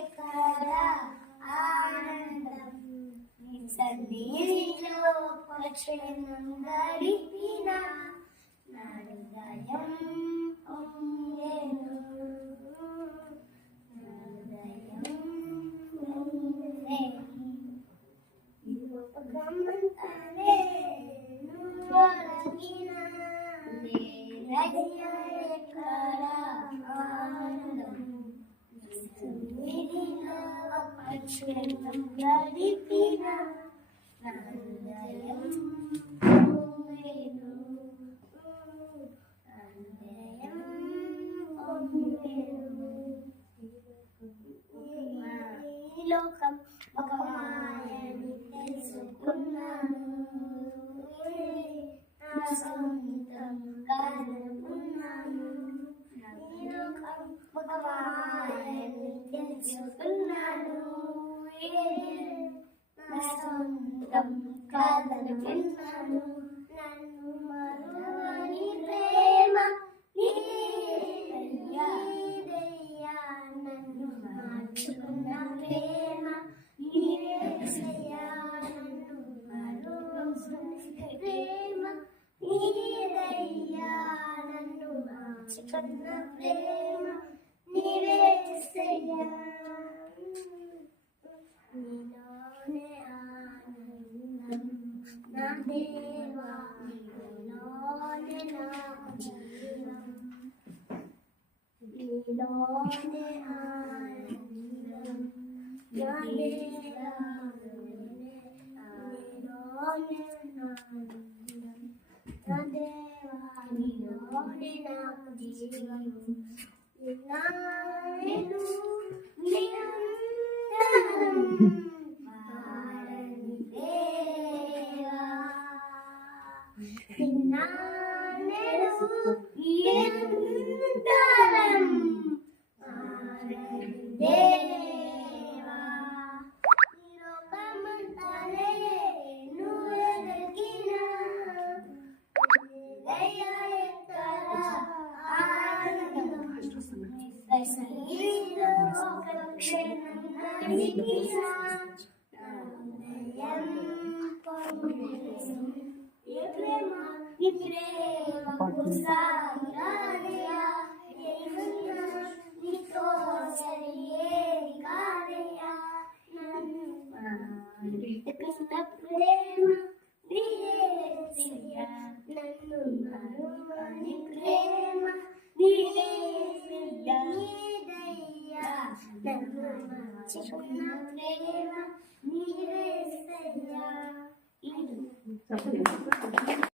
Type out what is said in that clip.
ఎక్కడ ఆనందం సన్నిధిలో క్షణం గడిపిన నా హృదయం పొంగెను, నా హృదయం పొంగెను. ఈ లోకమంతానే నువ్వు అడిగిన నేనయ్యా ఎక్కడ ఆనందం సన్నిధిలో క్షణం గడిపిన నా హృదయం పొంగెను, నా హృదయం పొంగెను. ఈ లోకం ఒక మాయని తెలుసుకున్నాను, నా సొంతం కాదనుకున్నాను. ఈ లోకం ఒక మాయని తెలుసుకున్నాను, నా సొంతం కాదనుకున్నాను. నన్ను మరువని ప్రేమ నీదయ్యా, నన్ను మార్చుకున్న ప్రేమ నీవేసయ్యా, నన్ను మరువని ప్రేమ నీదయ్యా, నన్ను మార్చుకున్న ప్రేమ నీవేసయ్యా. నీలోనే ఆనందం నా దేవా, నీలోనే నా జీవం, నీలోనే ఆనందం నా దేవా, నీలోనే ఆనందం నా దేవా, నీలోనే నా జీవం. నేను నిరంతరం పాడని దేవా, నిన్ను నిరంతరం పాడని దేవా. ఈ లోకమంతానే నువ్వు ఎదిగిన దయా ఎక్కడ ఆనందం సన్నిధిలో క్షణం గడిపిన నా హృదయం పొంగెను. ఏ ప్రేమ నీ ప్రేమకు సాటిరాదయ్యా, ఏమన్నా నీతో సరియేది కాదయ్యా. నన్ను వెతుకున్న ప్రేమ నీవేసయ్యా, నన్ను మరువని ప్రేమ నీవేసయ్యా, నీదయ్యా, నన్ను మార్చుకున్న ప్రేమ నీవేసయ్యా.